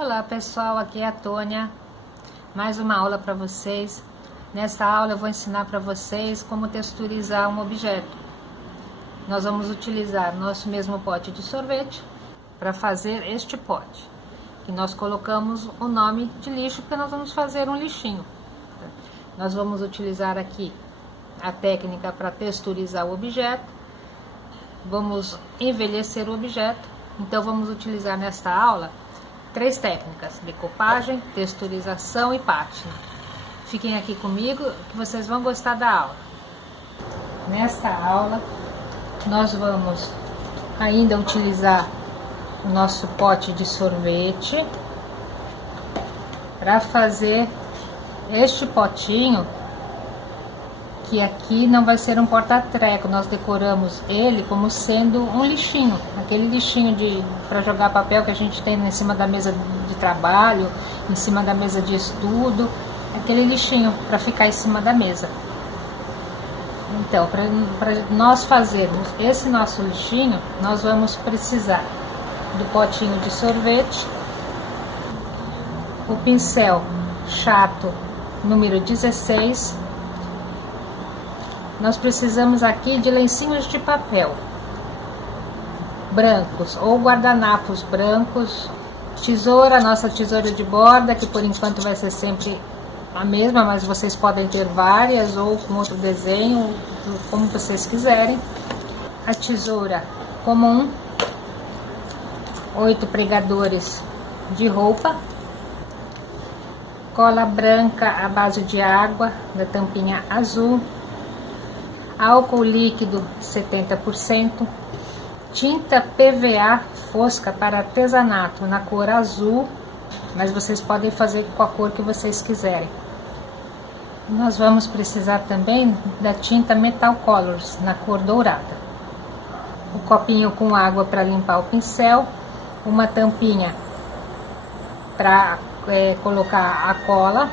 Olá pessoal, aqui é a Tônia, mais uma aula para vocês. Nesta aula eu vou ensinar para vocês como texturizar um objeto. Nós vamos utilizar nosso mesmo pote de sorvete para fazer este pote, que nós colocamos o nome de lixo porque nós vamos fazer um lixinho. Nós vamos utilizar aqui a técnica para texturizar o objeto, vamos envelhecer o objeto, então vamos utilizar nesta aula 3 técnicas: decopagem, texturização e pátina. Fiquem aqui comigo que vocês vão gostar da aula. Nesta aula, nós vamos ainda utilizar o nosso pote de sorvete para fazer este potinho, que aqui não vai ser um porta-treco, nós decoramos ele como sendo um lixinho, aquele lixinho para jogar papel que a gente tem em cima da mesa de trabalho, em cima da mesa de estudo, aquele lixinho para ficar em cima da mesa. Então, para nós fazermos esse nosso lixinho, nós vamos precisar do potinho de sorvete, o pincel chato número 16, nós precisamos aqui de lencinhos de papel brancos ou guardanapos brancos, tesoura, nossa tesoura de borda, que por enquanto vai ser sempre a mesma, mas vocês podem ter várias ou com outro desenho, como vocês quiserem. A tesoura comum, 8 pregadores de roupa, cola branca à base de água, da tampinha azul, álcool líquido 70%, tinta PVA fosca para artesanato na cor azul, mas vocês podem fazer com a cor que vocês quiserem. Nós vamos precisar também da tinta Metal Colors na cor dourada, o copinho com água para limpar o pincel, uma tampinha para colocar a cola,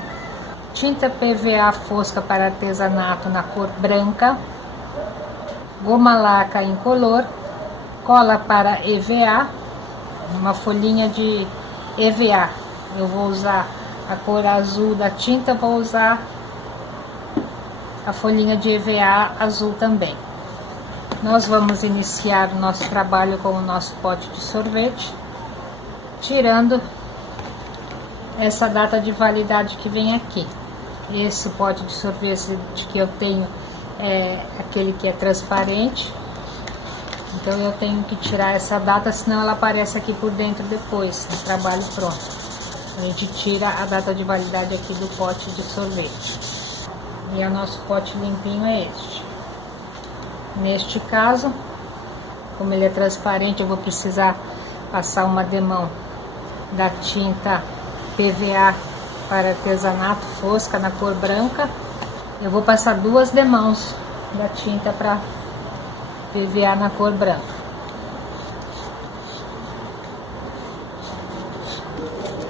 tinta PVA fosca para artesanato na cor branca, goma laca incolor, cola para EVA, uma folhinha de EVA. Eu vou usar a cor azul da tinta, vou usar a folhinha de EVA azul também. Nós vamos iniciar o nosso trabalho com o nosso pote de sorvete, tirando essa data de validade que vem aqui. Esse pote de sorvete que eu tenho é aquele que é transparente, então eu tenho que tirar essa data, senão ela aparece aqui por dentro depois, no trabalho pronto. A gente tira a data de validade aqui do pote de sorvete. E o nosso pote limpinho é este. Neste caso, como ele é transparente, eu vou precisar passar uma demão da tinta PVA para artesanato fosca na cor branca. Eu vou passar 2 demãos da tinta para PVA na cor branca.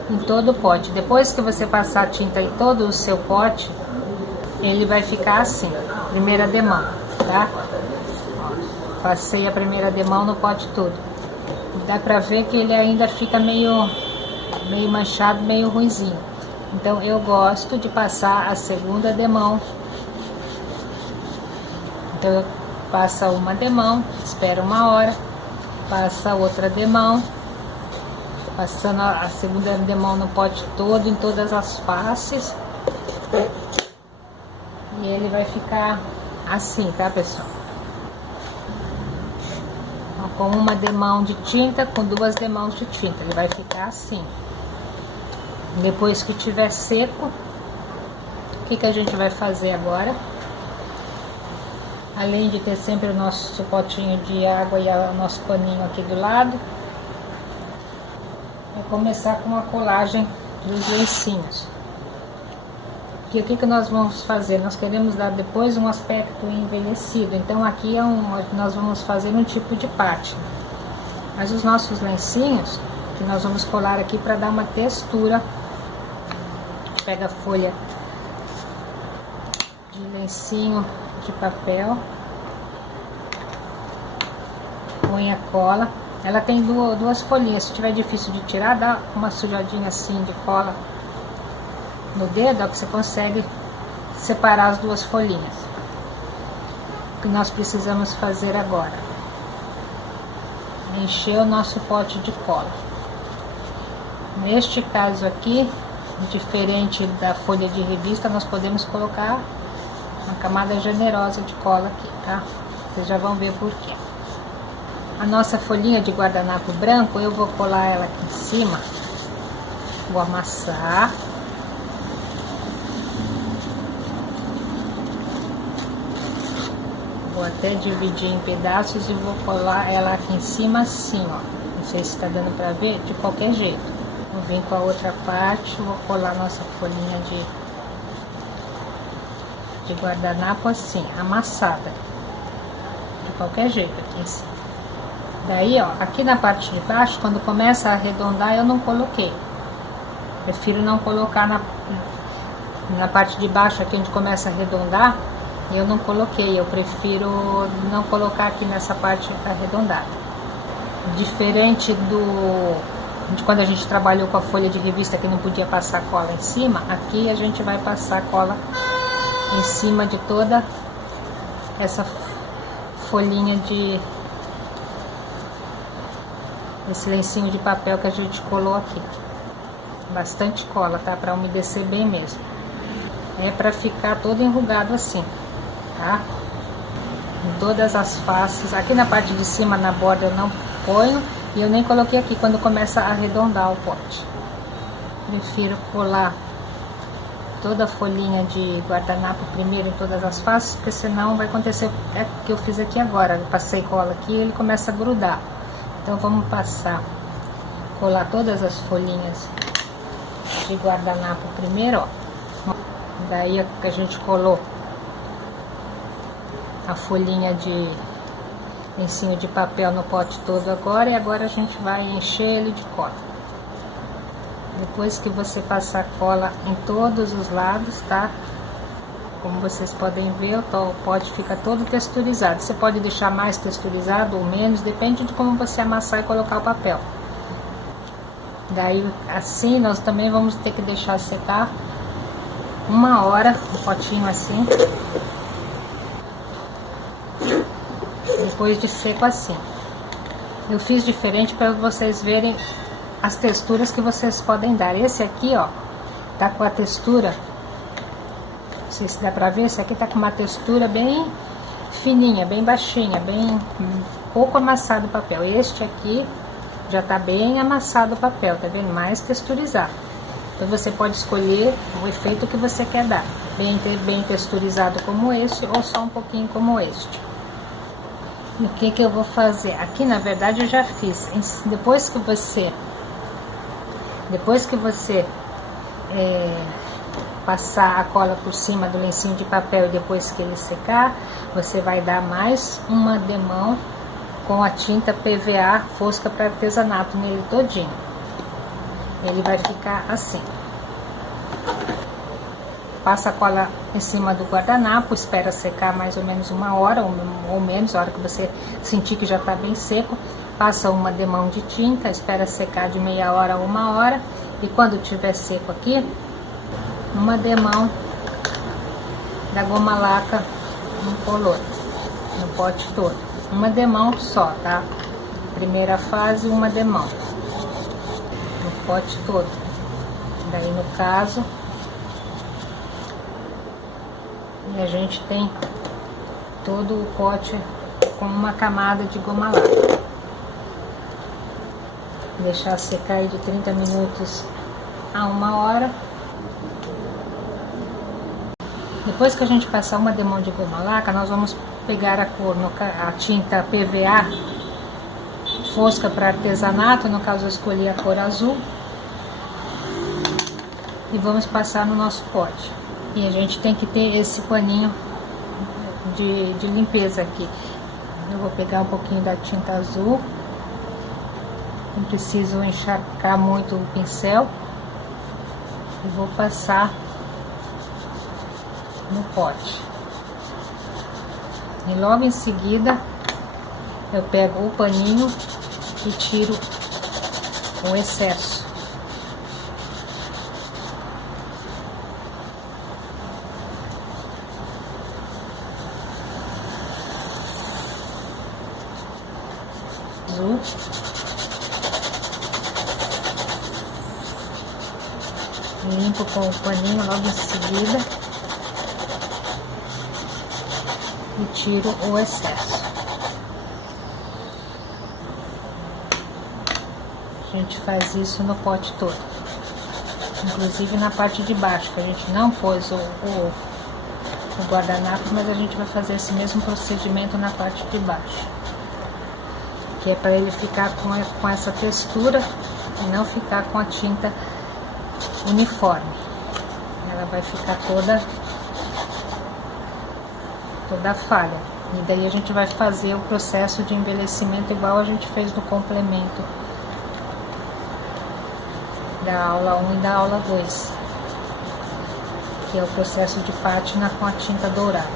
Em todo o pote. Depois que você passar a tinta em todo o seu pote, ele vai ficar assim. Primeira demão, tá? Passei a primeira demão no pote todo. Dá pra ver que ele ainda fica meio manchado, meio ruinzinho. Então eu gosto de passar a segunda demão. Então eu passo uma demão, espero 1 hora, passa outra demão, passando a segunda demão no pote todo, em todas as faces. E ele vai ficar assim, tá, pessoal? Com uma demão de tinta, com 2 demãos de tinta, ele vai ficar assim. Depois que tiver seco, o que a gente vai fazer agora? Além de ter sempre o nosso potinho de água e o nosso paninho aqui do lado, vai começar com a colagem dos lencinhos. E o que nós vamos fazer? Nós queremos dar depois um aspecto envelhecido, então aqui nós vamos fazer um tipo de pátina. Mas os nossos lencinhos, que nós vamos colar aqui para dar uma textura. Pega a folha de lencinho de papel, põe a cola Ela tem duas folhinhas. Se tiver difícil de tirar, dá uma sujadinha assim de cola no dedo, ó, que você consegue separar as duas folhinhas. O que nós precisamos fazer agora? Encher o nosso pote de cola. Neste caso aqui, diferente da folha de revista, nós podemos colocar uma camada generosa de cola aqui, tá? Vocês já vão ver por quê. A nossa folhinha de guardanapo branco, eu vou colar ela aqui em cima. Vou amassar. Vou até dividir em pedaços e vou colar ela aqui em cima assim, ó. Não sei se tá dando pra ver, de qualquer jeito. Vou vir com a outra parte, vou colar nossa folhinha de guardanapo assim, amassada. De qualquer jeito aqui em cima. Daí, ó, aqui na parte de baixo, quando começa a arredondar, eu não coloquei. Prefiro não colocar na parte de baixo, aqui onde começa a arredondar, eu não coloquei. Eu prefiro não colocar aqui nessa parte arredondada. Diferente de quando a gente trabalhou com a folha de revista que não podia passar cola em cima, aqui a gente vai passar cola em cima de toda essa folhinha esse lencinho de papel que a gente colou aqui. Bastante cola, tá? Para umedecer bem mesmo. É para ficar todo enrugado assim, tá? Em todas as faces. Aqui na parte de cima, na borda, eu não ponho. E eu nem coloquei aqui quando começa a arredondar o pote. Prefiro colar toda a folhinha de guardanapo primeiro em todas as faces, porque senão vai acontecer o que eu fiz aqui agora. Eu passei cola aqui e ele começa a grudar. Então vamos colar todas as folhinhas de guardanapo primeiro, ó. Daí que a gente colou a folhinha de lencinho de papel no pote todo agora, e agora a gente vai encher ele de cola. Depois que você passar cola em todos os lados, tá? Como vocês podem ver, o pote fica todo texturizado. Você pode deixar mais texturizado ou menos, depende de como você amassar e colocar o papel. Daí, assim, nós também vamos ter que deixar secar 1 hora, o potinho assim. Depois de seco assim. Eu fiz diferente para vocês verem as texturas que vocês podem dar. Esse aqui, ó, tá com a textura, não sei se dá pra ver, esse aqui tá com uma textura bem fininha, bem baixinha, bem pouco amassado o papel. Este aqui já tá bem amassado o papel, tá vendo? Mais texturizado. Então você pode escolher o efeito que você quer dar, bem texturizado como este ou só um pouquinho como este. O que eu vou fazer? Aqui na verdade eu já fiz. Depois que você passar a cola por cima do lencinho de papel e depois que ele secar, você vai dar mais uma demão com a tinta PVA fosca para artesanato nele todinho. Ele vai ficar assim. Passa a cola em cima do guardanapo, espera secar mais ou menos 1 hora ou menos, a hora que você sentir que já está bem seco. Passa uma demão de tinta, espera secar de meia hora a 1 hora. E quando tiver seco aqui, uma demão da goma laca no color, no pote todo. Uma demão só, tá? Primeira fase, uma demão no pote todo. Daí no caso, e a gente tem todo o pote com uma camada de goma laca. Deixar secar aí de 30 minutos a 1 hora. Depois que a gente passar uma demão de goma laca, nós vamos pegar a cor, a tinta PVA fosca para artesanato, no caso eu escolhi a cor azul, e vamos passar no nosso pote. E a gente tem que ter esse paninho de limpeza aqui. Eu vou pegar um pouquinho da tinta azul, não preciso encharcar muito o pincel, e vou passar no pote. E logo em seguida eu pego o paninho e tiro o excesso. Azul. Limpo com o paninho logo em seguida e tiro o excesso. A gente faz isso no pote todo, inclusive na parte de baixo, que a gente não pôs o guardanapo, mas a gente vai fazer esse mesmo procedimento na parte de baixo, que é para ele ficar com essa textura e não ficar com a tinta uniforme. Ela vai ficar toda falha. E daí a gente vai fazer o processo de envelhecimento igual a gente fez no complemento da aula 1 e da aula 2, que é o processo de pátina com a tinta dourada.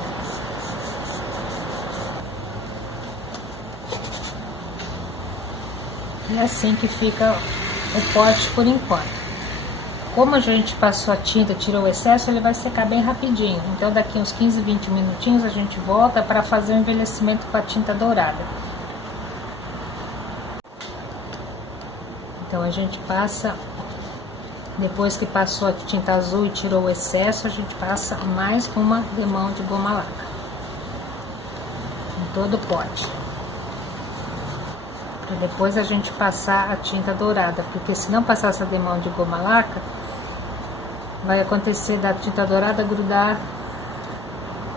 E é assim que fica o pote por enquanto. Como a gente passou a tinta, tirou o excesso, ele vai secar bem rapidinho. Então daqui uns 15, 20 minutinhos a gente volta para fazer o envelhecimento com a tinta dourada. Então a gente passa, depois que passou a tinta azul e tirou o excesso, a gente passa mais uma demão de goma laca em todo o pote. E depois a gente passar a tinta dourada, porque se não passar essa demão de goma laca, vai acontecer da tinta dourada grudar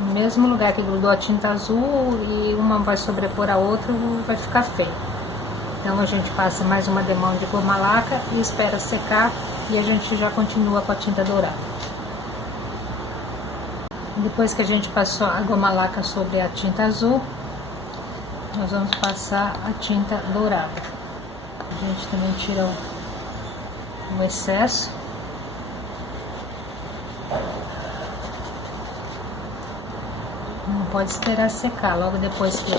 no mesmo lugar que grudou a tinta azul e uma vai sobrepor a outra e vai ficar feio. Então a gente passa mais uma demão de goma laca e espera secar e a gente já continua com a tinta dourada. Depois que a gente passou a goma laca sobre a tinta azul, nós vamos passar a tinta dourada. A gente também tira o excesso. Não pode esperar secar, logo depois que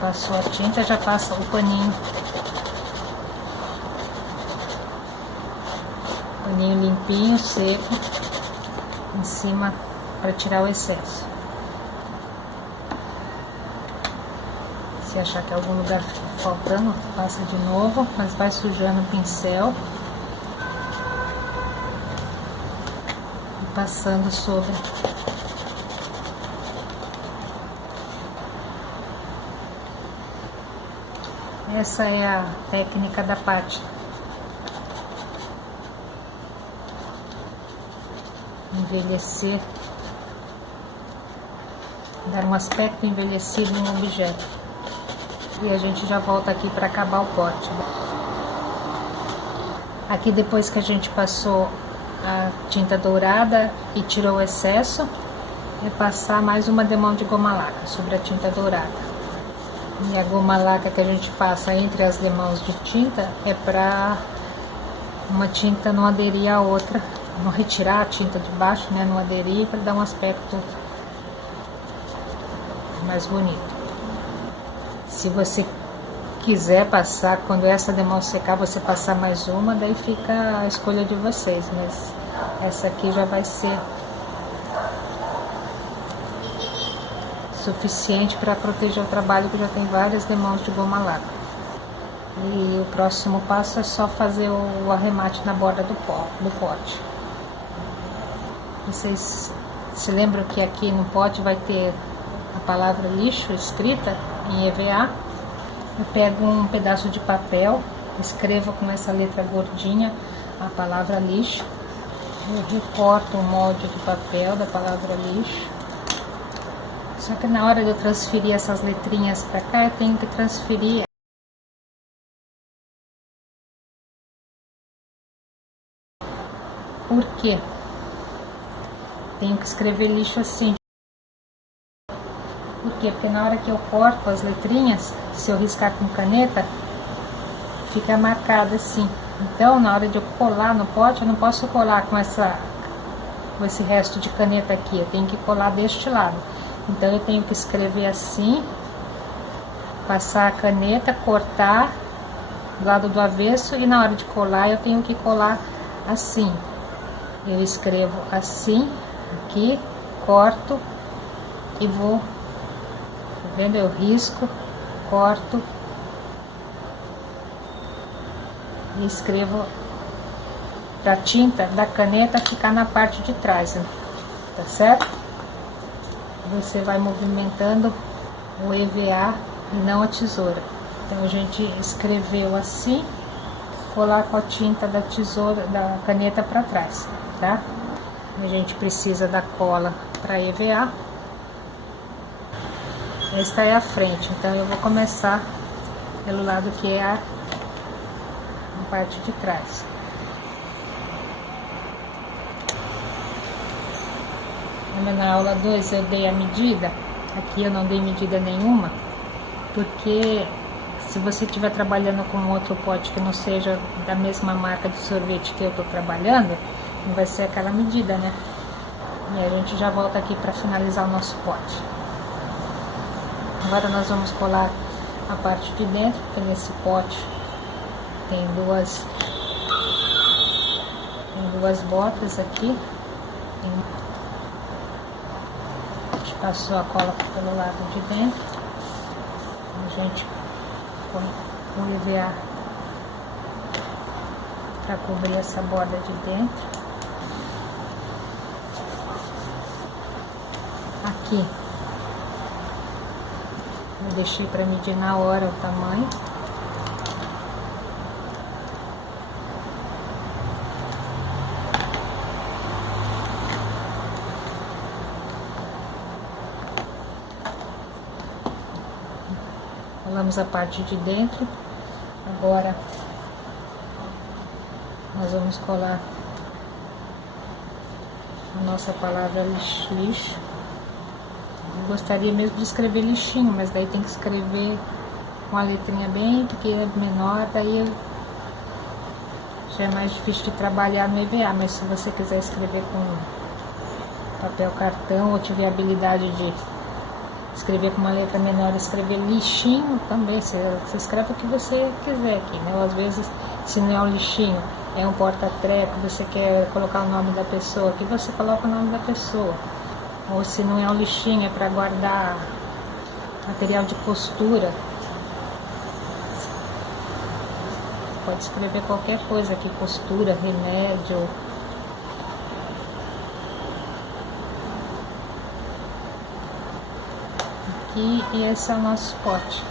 passou a tinta, já passa o paninho. Paninho limpinho, seco, em cima para tirar o excesso. Se achar que algum lugar fica faltando, passa de novo, mas vai sujando o pincel e passando sobre. Essa é a técnica da pátina. Envelhecer, dar um aspecto envelhecido em um objeto. E a gente já volta aqui para acabar o pote. Aqui, depois que a gente passou a tinta dourada e tirou o excesso, é passar mais uma demão de goma laca sobre a tinta dourada. E a goma laca que a gente passa entre as demãos de tinta é para uma tinta não aderir à outra, não retirar a tinta de baixo, né, não aderir, para dar um aspecto mais bonito. Se você quiser passar, quando essa demão secar, você passar mais uma, daí fica a escolha de vocês, mas essa aqui já vai ser suficiente para proteger o trabalho, que já tem várias demãos de goma laca. E o próximo passo é só fazer o arremate na borda do pote. Vocês se lembram que aqui no pote vai ter a palavra lixo escrita em EVA? Eu pego um pedaço de papel, escrevo com essa letra gordinha a palavra lixo, eu recorto o molde do papel da palavra lixo. Só que na hora de eu transferir essas letrinhas para cá, eu tenho que transferir. Por quê? Tenho que escrever lixo assim. Por quê? Porque na hora que eu corto as letrinhas, se eu riscar com caneta, fica marcado assim. Então, na hora de eu colar no pote, eu não posso colar com esse resto de caneta aqui. Eu tenho que colar deste lado. Então eu tenho que escrever assim passar a caneta, cortar do lado do avesso, e na hora de colar eu tenho que colar assim. Eu escrevo assim, aqui, corto e vou, tá vendo? Eu risco, corto e escrevo para a tinta da caneta ficar na parte de trás, né? Tá certo? Você vai movimentando o EVA e não a tesoura. Então a gente escreveu assim, colar com a tinta da tesoura, da caneta para trás, tá? A gente precisa da cola para EVA. Esta é a frente, então eu vou começar pelo lado que é a parte de trás. Na aula 2 eu dei a medida, aqui eu não dei medida nenhuma, porque se você estiver trabalhando com outro pote que não seja da mesma marca de sorvete que eu estou trabalhando, não vai ser aquela medida, né? E a gente já volta aqui para finalizar o nosso pote. Agora nós vamos colar a parte de dentro, porque nesse pote tem duas botas aqui. A gente passou a cola pelo lado de dentro. A gente põe o EVA para cobrir essa borda de dentro. Aqui eu deixei para medir na hora o tamanho. Colamos a parte de dentro. Agora nós vamos colar a nossa palavra lixo. Eu gostaria mesmo de escrever lixinho, mas daí tem que escrever com a letrinha bem pequena, menor, daí já é mais difícil de trabalhar no EVA. Mas se você quiser escrever com papel cartão ou tiver habilidade de escrever com uma letra menor, escrever lixinho também, você escreve o que você quiser aqui, né? Ou às vezes, se não é um lixinho, é um porta-treco, você quer colocar o nome da pessoa, aqui você coloca o nome da pessoa. Ou se não é um lixinho, é para guardar material de costura, pode escrever qualquer coisa aqui, costura, remédio. E esse é o nosso pote.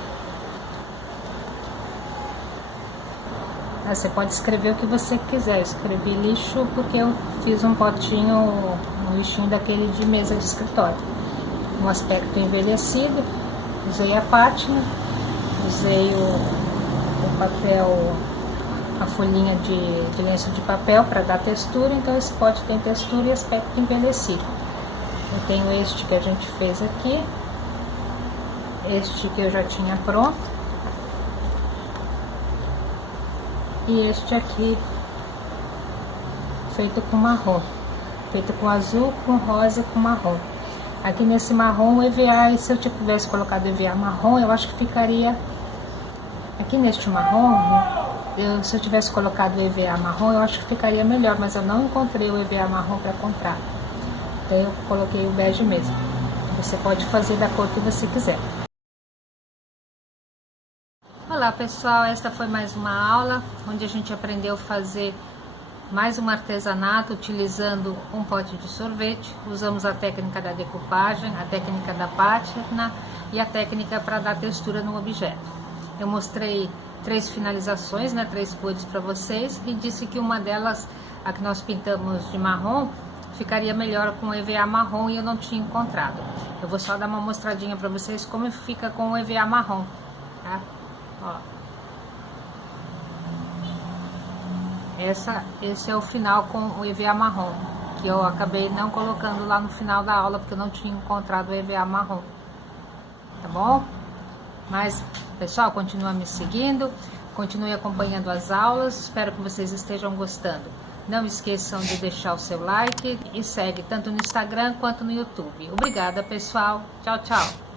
Você pode escrever o que você quiser. Eu escrevi lixo porque eu fiz um potinho, um lixinho daquele de mesa de escritório. Um aspecto envelhecido. Usei a pátina, usei o papel, a folhinha de lenço de papel para dar textura. Então esse pote tem textura e aspecto envelhecido. Eu tenho este que a gente fez aqui. Este que eu já tinha pronto. E este aqui feito com marrom. Feito com azul, com rosa e com marrom. Aqui nesse marrom o EVA, e se eu tivesse colocado EVA marrom, eu acho que ficaria... Aqui neste marrom, se eu tivesse colocado EVA marrom, eu acho que ficaria melhor. Mas eu não encontrei o EVA marrom para comprar. Então eu coloquei o bege mesmo. Você pode fazer da cor que você quiser. Olá pessoal, esta foi mais uma aula onde a gente aprendeu a fazer mais um artesanato utilizando um pote de sorvete. Usamos a técnica da decupagem, a técnica da pátina e a técnica para dar textura no objeto. Eu mostrei 3 finalizações, né, 3 cores para vocês, e disse que uma delas, a que nós pintamos de marrom, ficaria melhor com o EVA marrom e eu não tinha encontrado. Eu vou só dar uma mostradinha para vocês como fica com o EVA marrom, tá? Ó. Esse é o final com o EVA marrom, que eu acabei não colocando lá no final da aula, porque eu não tinha encontrado o EVA marrom, tá bom? Mas, pessoal, continua me seguindo, continue acompanhando as aulas, espero que vocês estejam gostando. Não esqueçam de deixar o seu like e segue tanto no Instagram quanto no YouTube. Obrigada, pessoal. Tchau, tchau.